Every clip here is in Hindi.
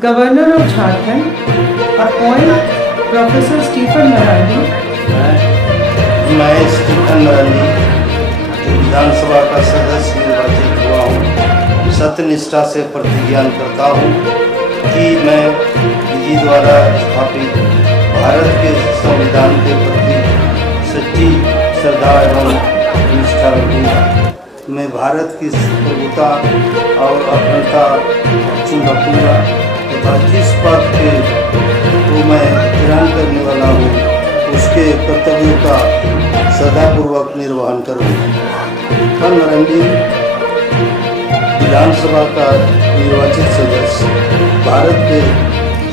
Governor of Jharkhand, appoint Professor Stephen Marandi. मैं स्टीफन मरांडी जो विधानसभा का सदस्य निर्वाचित हुआ हूँ, सत्यनिष्ठा से प्रतिज्ञा करता हूँ कि मैं विधि द्वारा स्थापित भारत के संविधान के प्रति सच्ची श्रद्धा एवं निष्ठा रखूँगा। मैं भारत की प्रभुता और अखंडता अक्षुण्ण रखूँगा तथा जिस पद के को मैं ग्रहण करने वाला हूँ उसके कर्तव्यों का सदापूर्वक निर्वहन करूँगा। स्टीफन मरांडी विधानसभा का निर्वाचित सदस्य, भारत के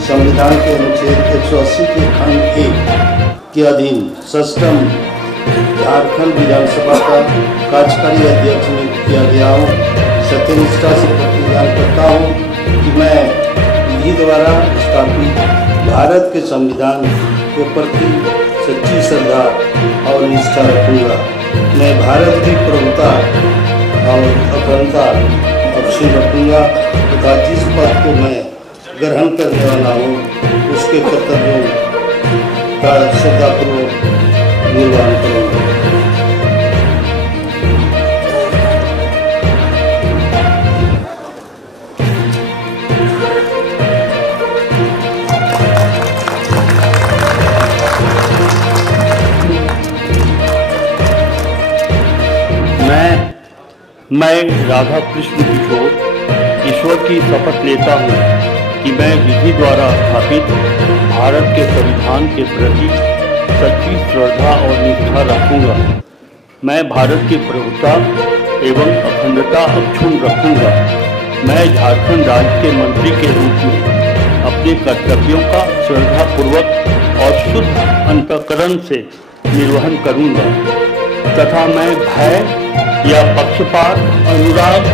संविधान के अनुच्छेद 180 के खंड 1 के अधीन सष्टम झारखंड विधानसभा का कार्यकारी अध्यक्ष नियुक्त किया गया हूँ। सत्यनिष्ठा से प्रतिज्ञा करता हूँ कि मैं विधि द्वारा स्थापित भारत के संविधान के प्रति सच्ची श्रद्धा और निष्ठा रखूँगा। मैं भारत की प्रभुता और अखंडता अक्षुण्ण रखूँगा तथा जिस पद को मैं ग्रहण करने वाला हूँ उसके कर्तव्यों का श्रद्धापूर्वक निर्वहन करूँगा। मैं राधा कृष्ण किशोर ईश्वर की शपथ लेता हूँ कि मैं विधि द्वारा स्थापित भारत के संविधान के प्रति सच्ची श्रद्धा और निष्ठा रखूँगा। मैं भारत की प्रभुता एवं अखंडता अक्षुण्ण रखूँगा। मैं झारखंड राज्य के मंत्री के रूप में अपने कर्तव्यों का श्रद्धापूर्वक और शुद्ध अंतःकरण से निर्वहन करूँगा तथा मैं भय या पक्षपात, अनुराग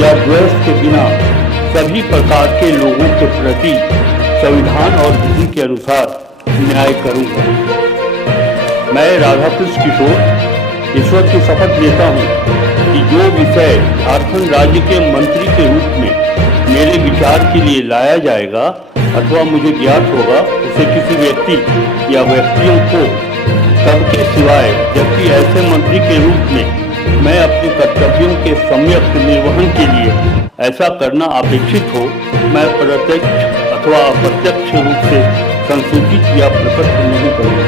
या द्वेष के बिना सभी प्रकार के लोगों के प्रति संविधान और विधि के अनुसार न्याय करूंगा। मैं राधाकृष्ण किशोर ईश्वर की शपथ लेता हूं कि जो विषय झारखंड राज्य के मंत्री के रूप में मेरे विचार के लिए लाया जाएगा अथवा मुझे ज्ञात होगा उसे किसी व्यक्ति या व्यक्तियों को सबके सिवाय, जबकि ऐसे मंत्री के रूप में मैं अपने कर्तव्यों के सम्यक निर्वहन के लिए ऐसा करना अपेक्षित हो, मैं प्रत्यक्ष अथवा अप्रत्यक्ष रूप से संसूचित या प्रकट नहीं करूँगा।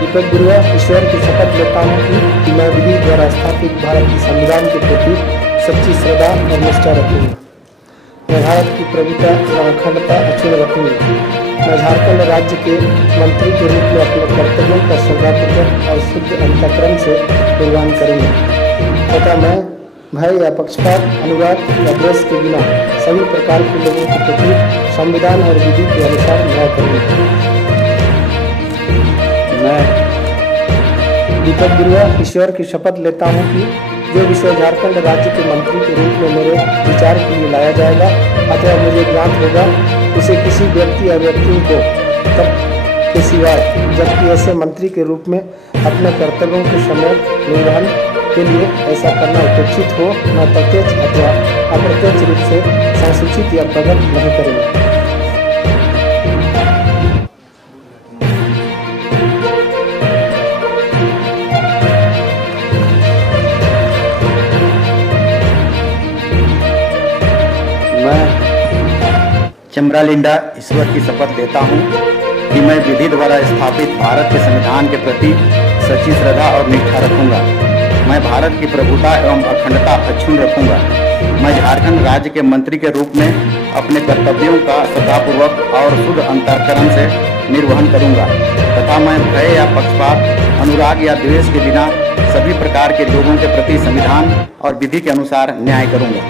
दीपक गुरुआ ईश्वर की शपथ लेता हूँ कि मैं विधि द्वारा स्थापित भारत के संविधान के प्रति सच्ची श्रद्धा और निष्ठा रखूँगा। मैं भारत की प्रभुता और अखंडता अक्षुण्ण रखूँगा। मैं झारखंड राज्य के मंत्री के रूप में अपने कर्तव्यों का श्रद्धापूर्वक और शुद्ध अंतःकरण से निर्वहन करूँगा तथा मैं भय या पक्षपात, अनुराग या द्वेष के बिना सभी प्रकार के लोगों के प्रति संविधान और विधि के अनुसार न्याय करूँगा। मैं दीपक गुरुआ ईश्वर की शपथ लेता हूँ कि जो विषय झारखंड राज्य के मंत्री के रूप में मेरे विचार के लिए लाया जाएगा अथवा मुझे ज्ञात होगा उसे किसी व्यक्ति या व्यक्तियों को तब के सिवाय, जबकि ऐसे मंत्री के रूप में अपने कर्तव्यों के समय निर्वहन के लिए ऐसा करना अपेक्षित हो, मैं प्रत्यक्ष अथवा अप्रत्यक्ष रूप से संसूचित या प्रकट नहीं करूँगा। चमरालिंडा ईश्वर की शपथ लेता हूँ कि मैं विधि द्वारा स्थापित भारत के संविधान के प्रति सच्ची श्रद्धा और निष्ठा रखूँगा। मैं भारत की प्रभुता एवं अखंडता अक्षुण्ण रखूँगा। मैं झारखंड राज्य के मंत्री के रूप में अपने कर्तव्यों का श्रद्धापूर्वक और शुद्ध अंतःकरण से निर्वहन करूंगा तथा मैं भय या पक्षपात, अनुराग या द्वेष के बिना सभी प्रकार के लोगों के प्रति संविधान और विधि के अनुसार न्याय करूंगा।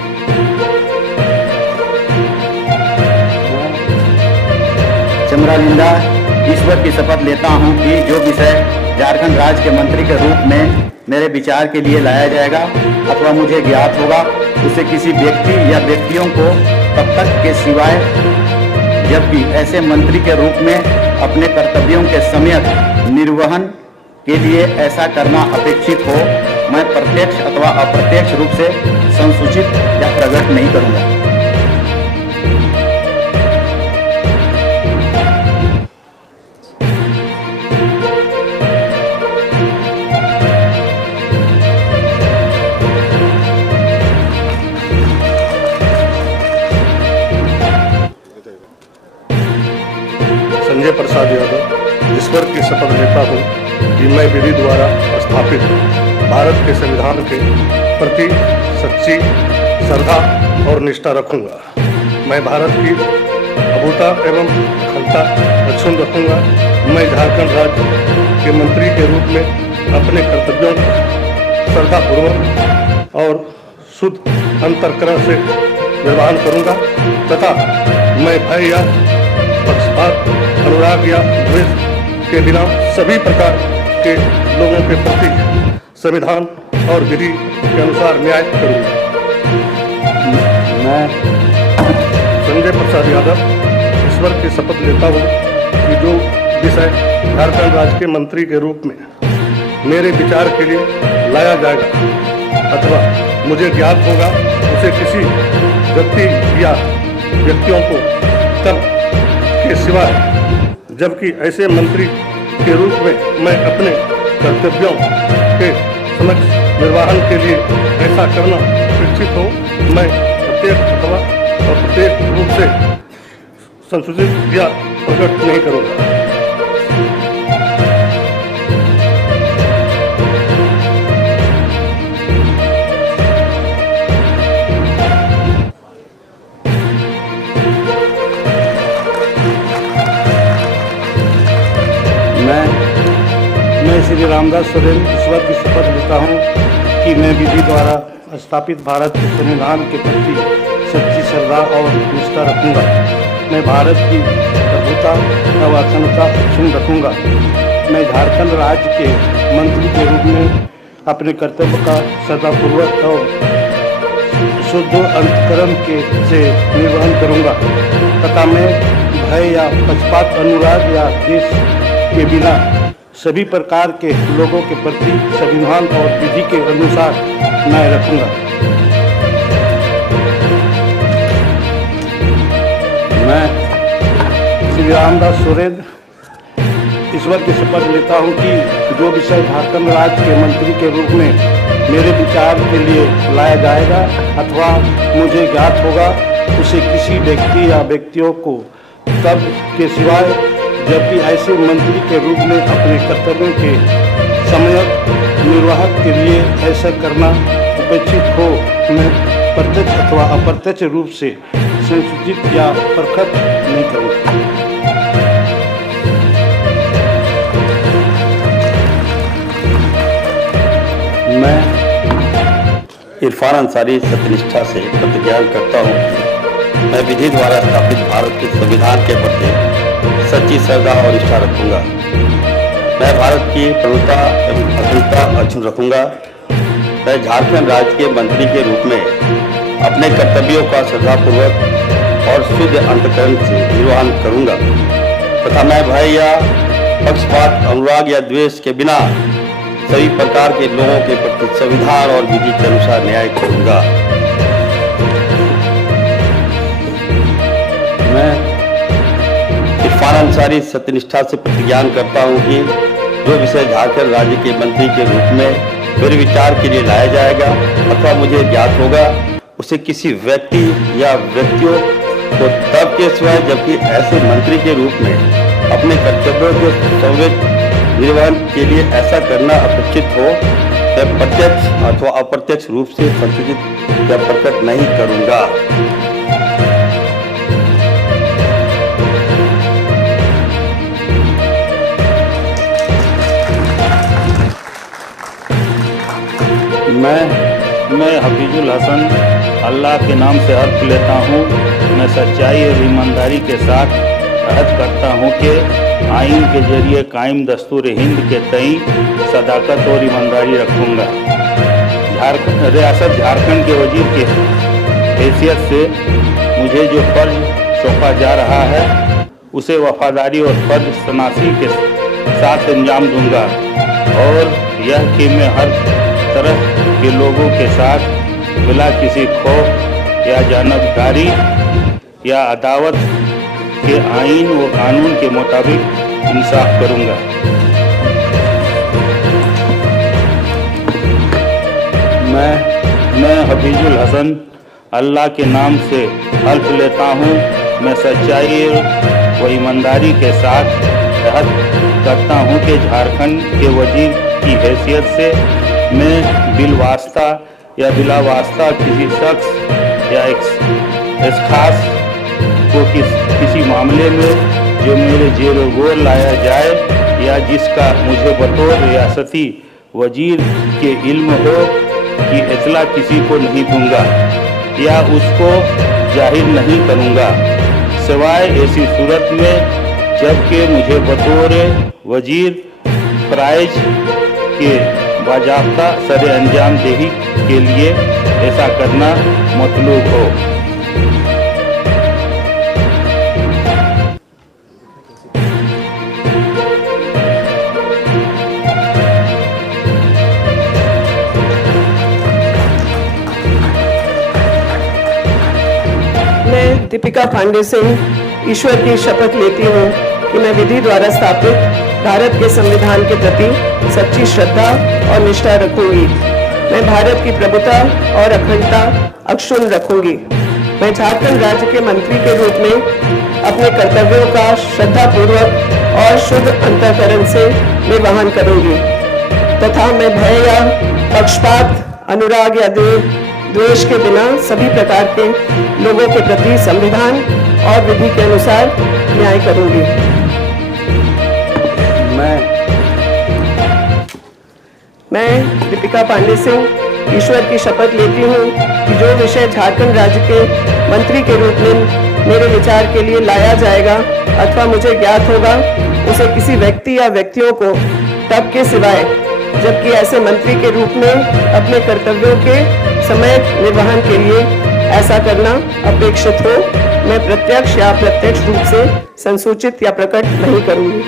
चमरालिंडा ईश्वर की शपथ लेता हूं कि जो विषय झारखंड राज्य के मंत्री के रूप में मेरे विचार के लिए लाया जाएगा अथवा मुझे ज्ञात होगा, उसे किसी व्यक्ति या व्यक्तियों को तब तक के सिवाय जबकि ऐसे मंत्री के रूप में अपने कर्तव्यों के सम्यक निर्वहन के लिए ऐसा करना अपेक्षित हो, मैं प्रत्यक्ष अथवा अप्रत्यक्ष रूप से संसूचित या प्रकट नहीं करूंगा। संजय प्रसाद यादव ईश्वर की शपथ लेता हूँ कि मैं विधि द्वारा स्थापित भारत के संविधान के प्रति सच्ची श्रद्धा और निष्ठा रखूंगा। मैं भारत की अभूता एवं अखंडता अक्षुण्ण रखूंगा। मैं झारखंड राज्य के मंत्री के रूप में अपने कर्तव्यों का श्रद्धापूर्वक और शुद्ध अंतःकरण से निर्वहन करूंगा तथा मैं भय या पक्षपात, अनुराग या द्वेष के बिना सभी प्रकार के लोगों के प्रति संविधान और विधि के अनुसार न्याय करूंगा। मैं संजय प्रसाद यादव ईश्वर की शपथ लेता हूँ कि जो विषय झारखंड राज्य के मंत्री के रूप में मेरे विचार के लिए लाया जाएगा अथवा मुझे ज्ञात होगा, उसे किसी व्यक्ति या व्यक्तियों को तब के सिवाय जबकि ऐसे मंत्री के रूप में मैं अपने कर्तव्यों के समक्ष निर्वहन के लिए ऐसा करना अपेक्षित हो, मैं प्रत्येक अथवा अप्रत्येक रूप से संसूचित या प्रकट नहीं करूँगा। मैं श्री रामदास सोरेन ईश्वर की शपथ लेता हूँ कि मैं विधि द्वारा स्थापित भारत के संविधान के प्रति सच्ची श्रद्धा और निष्ठा रखूंगा। मैं भारत की प्रभुता और अखंडता अक्षुण्ण रखूंगा। मैं झारखंड राज्य के मंत्री के रूप में अपने कर्तव्य का श्रद्धापूर्वक और शुद्ध अंतःकरण से निर्वहन करूंगा तथा मैं भय या पक्षपात, अनुराग या द्वेष के बिना सभी प्रकार के लोगों के प्रति संविधान और विधि के अनुसार न्याय रखूंगा। मैं श्री रामदास सोरेन ईश्वर की शपथ लेता हूं कि जो विषय झारखंड राज्य के मंत्री के रूप में मेरे विचार के लिए लाया जाएगा अथवा मुझे ज्ञात होगा, उसे किसी व्यक्ति या व्यक्तियों को तब के सिवाय जबकि ऐसे मंत्री के रूप में अपने कर्तव्यों के सम्यक निर्वाहक के लिए ऐसा करना अपेक्षित हो, मैं प्रत्यक्ष अथवा अप्रत्यक्ष रूप से संसूचित या प्रकट नहीं करूँगा। मैं इरफान अंसारी सत्यनिष्ठा से प्रतिज्ञा करता हूँ कि मैं विधि द्वारा स्थापित भारत के संविधान के प्रति सच्ची श्रद्धा और निष्ठा रखूंगा। मैं भारत की प्रभुता एवं अखंडता अक्षुण्ण रखूंगा। मैं झारखंड राज्य के मंत्री के रूप में अपने कर्तव्यों का श्रद्धापूर्वक और शुद्ध अंतःकरण से निर्वहन करूंगा तथा मैं भय या पक्षपात, अनुराग या द्वेष के बिना सभी प्रकार के लोगों के प्रति संविधान और विधि के अनुसार न्याय करूंगा। मैं इरफान अंसारी सत्यनिष्ठा से प्रतिज्ञा करता हूं कि जो विषय झारखंड राज्य के मंत्री के रूप में मेरे विचार के लिए लाया जाएगा अथवा मुझे ज्ञात होगा, उसे किसी व्यक्ति या व्यक्तियों को तब के सिवाय जबकि ऐसे मंत्री के रूप में अपने कर्तव्यों के संवित निर्वहन के लिए ऐसा करना अपेक्षित हो, मैं प्रत्यक्ष अथवा अप्रत्यक्ष रूप से संसूचित या प्रकट नहीं करूंगा। मैं हफीजुल हसन अल्लाह के नाम से हल्फ लेता हूँ। मैं सच्चाई और ईमानदारी के साथ अहद करता हूँ कि आइन के जरिए कायम दस्तूर हिंद के तई सदाकत और ईमानदारी रखूँगा। रियासत झारखंड के वजीर की हैसियत से मुझे जो फ़र्ज सौंपा जा रहा है उसे वफादारी और फ़र्ज शनासी के साथ अंजाम दूंगा और यह कि मैं हर तरह के लोगों के साथ बिला किसी खौफ या जानबदारी या अदावत के आइन व कानून के मुताबिक इंसाफ करूंगा। मैं हफीजुल हसन अल्लाह के नाम से हल्फ लेता हूँ। मैं सच्चाई व ईमानदारी के साथ अहद करता हूँ कि झारखंड के वजीर की हैसियत से मैं बिलवास्ता या बिलावास्ता किसी शख्स या एक खास को किसी मामले में जो मेरे जेर गोर लाया जाए या जिसका मुझे बतौर रियासती वजीर के इल्म हो कि इतला किसी को नहीं दूंगा या उसको जाहिर नहीं करूंगा, सिवाय ऐसी सूरत में जबकि मुझे बतौर वजीर फ़राइज़ के बाज़ाब्ता सरे अंजाम देही के लिए ऐसा करना मतलूब हो। मैं दीपिका पांडे सिंह ईश्वर की शपथ लेती हूँ कि मैं विधि द्वारा स्थापित भारत के संविधान के प्रति सच्ची श्रद्धा और निष्ठा रखूंगी। मैं भारत की प्रभुता और अखंडता अक्षुण्ण रखूंगी। मैं झारखंड राज्य के मंत्री के रूप में अपने कर्तव्यों का श्रद्धापूर्वक और शुद्ध अंतःकरण से निर्वहन करूंगी तथा मैं भय या पक्षपात, अनुराग या द्वेष के बिना सभी प्रकार के लोगों के प्रति संविधान और विधि के अनुसार न्याय करूंगी। मैं दीपिका पांडे सिंह ईश्वर की शपथ लेती हूँ कि जो विषय झारखंड राज्य के मंत्री के रूप में मेरे विचार के लिए लाया जाएगा अथवा मुझे ज्ञात होगा उसे किसी व्यक्ति या व्यक्तियों को तब के सिवाय जबकि ऐसे मंत्री के रूप में अपने कर्तव्यों के समय निर्वहन के लिए ऐसा करना अपेक्षित हो, मैं प्रत्यक्ष या अप्रत्यक्ष रूप से संसूचित या प्रकट नहीं करूंगी।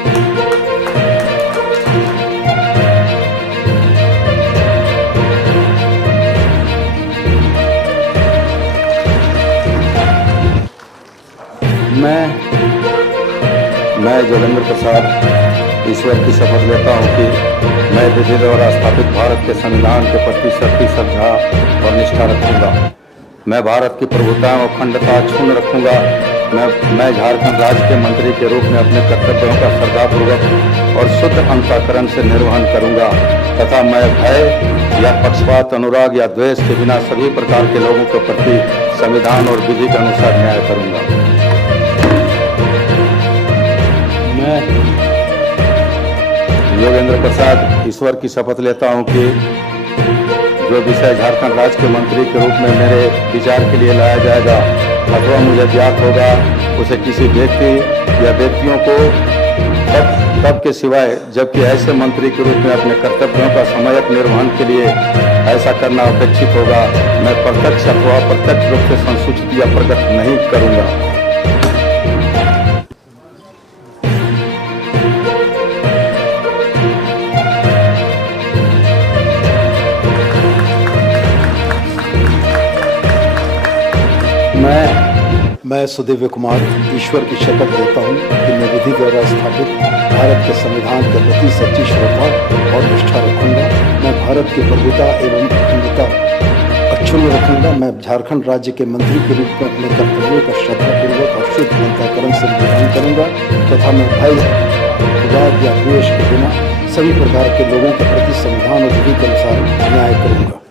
मैं जोगेंद्र प्रसाद ईश्वर की शपथ लेता हूँ कि मैं विधि द्वारा स्थापित भारत के संविधान के प्रति सच्ची श्रद्धा और निष्ठा रखूंगा। मैं भारत की प्रभुता और अखंडता अक्षुण्ण रखूंगा। मैं झारखंड राज्य के मंत्री के रूप में अपने कर्तव्यों का श्रद्धापूर्वक और शुद्ध अंतःकरण से निर्वहन करूंगा तथा मैं भय या पक्षपात, अनुराग या द्वेष के बिना सभी प्रकार के लोगों के प्रति संविधान और विधि के अनुसार न्याय करूंगा। मैं योगेंद्र प्रसाद ईश्वर की शपथ लेता हूं कि जो विषय झारखंड राज्य के मंत्री के रूप में मेरे विचार के लिए लाया जाएगा अथवा मुझे ज्ञात होगा उसे किसी व्यक्ति या व्यक्तियों को तब के सिवाय जबकि ऐसे मंत्री के रूप में अपने कर्तव्यों का समयक निर्वहन के लिए ऐसा करना अपेक्षित होगा, मैं प्रत्यक्ष अथवा अप्रत्यक्ष रूप से संसूचित या प्रकट नहीं करूंगा। मैं सुदिव्य कुमार ईश्वर की शपथ लेता हूँ कि मैं विधि द्वारा स्थापित भारत के संविधान के प्रति सच्ची श्रद्धा और निष्ठा रखूंगा। मैं भारत की प्रभुता एवं अखंडता अक्षुण्ण रखूंगा। मैं झारखंड राज्य के मंत्री के रूप में अपने कर्तव्यों का श्रद्धापूर्वक और शुद्ध अंतःकरण से निर्वहन करूंगा तथा मैं भय, विवाद या द्वेष के बिना सभी प्रकार के लोगों के प्रति संविधान और विधि के अनुसार न्याय करूंगा।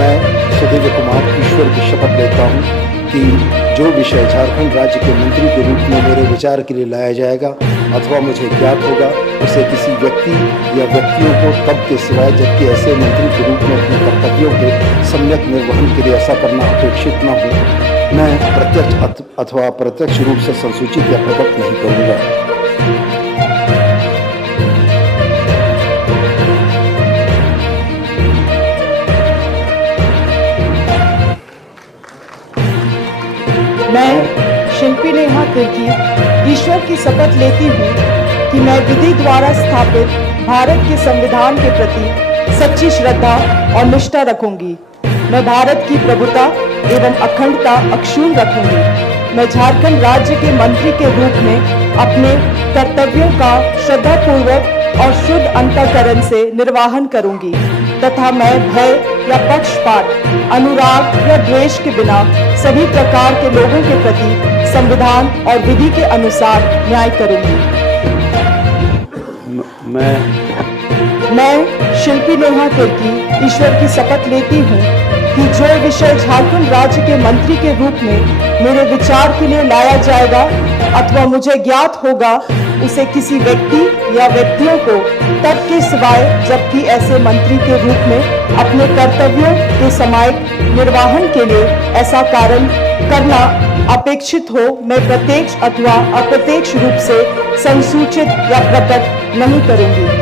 मैं सुदिव्य कुमार ईश्वर की शपथ लेता हूँ कि जो विषय झारखंड राज्य के मंत्री के रूप में मेरे विचार के लिए लाया जाएगा अथवा मुझे ज्ञात होगा उसे किसी व्यक्ति या व्यक्तियों को तब के सिवाय जबकि ऐसे मंत्री के रूप में अपने कर्तव्यों के सम्यक निर्वहन के लिए ऐसा करना अपेक्षित न हो, मैं प्रत्यक्ष अथवा अप्रत्यक्ष रूप से संसूचित या प्रकट नहीं करूँगा। मैं शिल्पी नेहा तिर्की ईश्वर की शपथ लेती हूँ कि मैं विधि द्वारा स्थापित भारत के संविधान के प्रति सच्ची श्रद्धा और निष्ठा रखूंगी। मैं भारत की प्रभुता एवं अखंडता अक्षुण्ण रखूंगी। मैं झारखंड राज्य के मंत्री के रूप में अपने कर्तव्यों का श्रद्धापूर्वक और शुद्ध अंतःकरण से निर्वाहन करूंगी तथा मैं भय या पक्षपात, अनुराग या द्वेष के बिना सभी प्रकार के लोगों के प्रति संविधान और विधि के अनुसार न्याय करूंगी। मैं शिल्पी नेहा तिर्की ईश्वर की शपथ लेती हूँ कि जो विषय झारखंड राज्य के मंत्री के रूप में मेरे विचार के लिए लाया जाएगा अथवा मुझे ज्ञात होगा उसे किसी व्यक्ति या व्यक्तियों को तब के सिवाय जबकि ऐसे मंत्री के रूप में अपने कर्तव्यों के समायिक निर्वाहन के लिए ऐसा कारण करना अपेक्षित हो, मैं प्रत्यक्ष अथवा अप्रत्यक्ष रूप से संसूचित या प्रकट नहीं करूंगी।